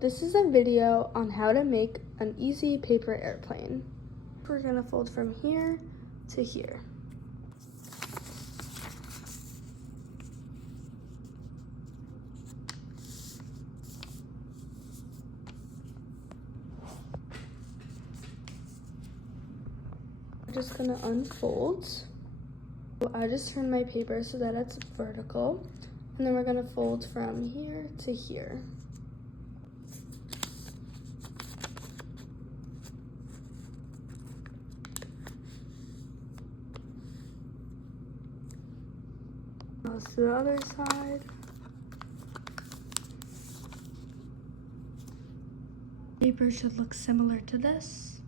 this is a video on how to make an easy paper airplane. We're gonna fold from here to here. I'm just gonna unfold. So I just turn my paper so that it's vertical, and then we're gonna fold from here to here. Now to the other side. Paper should look similar to this.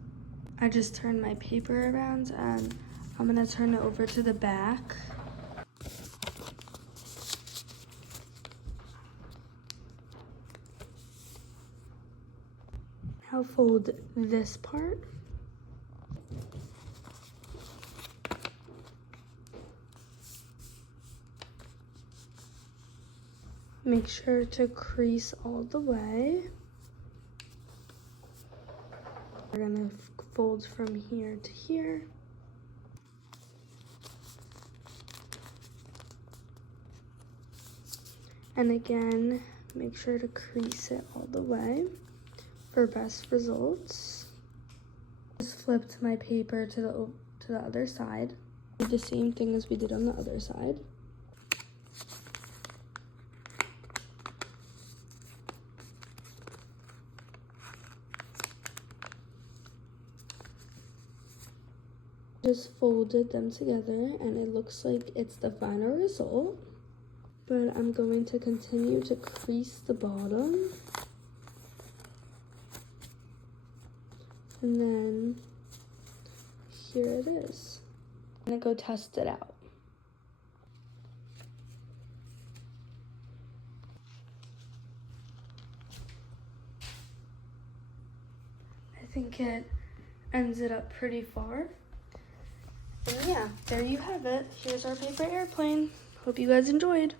I just turned my paper around and I'm gonna turn it over to the back. Now fold this part. Make sure to crease all the way. We're gonna fold from here to here. And again, make sure to crease it all the way for best results. Just flipped my paper to the other side. Do the same thing as we did on the other side. Just folded them together and it looks like it's the final result. But I'm going to continue to crease the bottom. And then here it is. I'm gonna go test it out. I think it ends it up pretty far. And yeah, there you have it. Here's our paper airplane. Hope you guys enjoyed.